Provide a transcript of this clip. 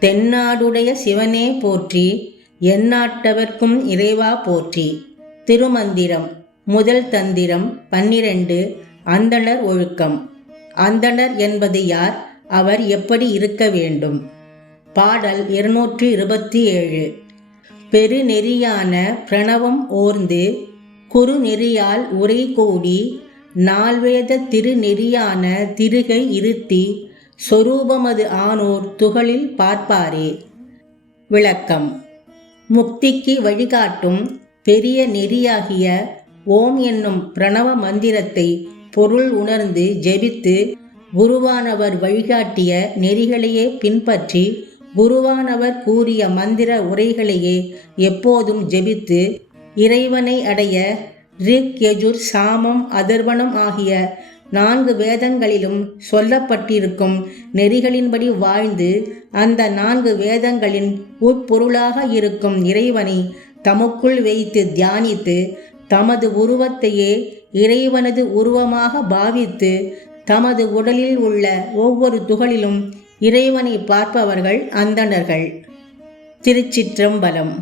தென்னாடுடைய சிவனே போற்றி எந்நாட்டவர்க்கும் இறைவா போற்றி. திருமந்திரம் முதல் தந்திரம் பன்னிரண்டு அந்தணர் ஒழுக்கம். அந்தணர் என்பது யார்? அவர் எப்படி இருக்க வேண்டும்? பாடல் இருநூற்றி இருபத்தி ஏழு பெருநெறியான பிரணவம் ஓர்ந்து குறுநெறியால் உரை கூடி நால்வேத திருநெறியான திருகை இருத்தி சொரூபமது ஆனோர் துகளில் பார்ப்பாரே. விளக்கம். முக்திக்கு வழிகாட்டும் பெரிய நெறியாகிய ஓம் என்னும் பிரணவ மந்திரத்தை பொருள் உணர்ந்து ஜெபித்து குருவானவர் வழிகாட்டிய நெறிகளையே பின்பற்றி குருவானவர் கூறிய மந்திர உரைகளையே எப்போதும் ஜெபித்து இறைவனை அடைய ரிக் யஜுர் சாமம் அதர்வனம் ஆகிய நான்கு வேதங்களிலும் சொல்லப்பட்டிருக்கும் நெறிகளின்படி வாழ்ந்து அந்த நான்கு வேதங்களின் உட்பொருளாக இருக்கும் இறைவனை தமக்குள் வைத்து தியானித்து தமது உருவத்தையே இறைவனது உருவமாக பாவித்து தமது உடலில் உள்ள ஒவ்வொரு துகளிலும் இறைவனை பார்ப்பவர்கள் அந்தணர்கள். திருச்சிற்றம்பலம்.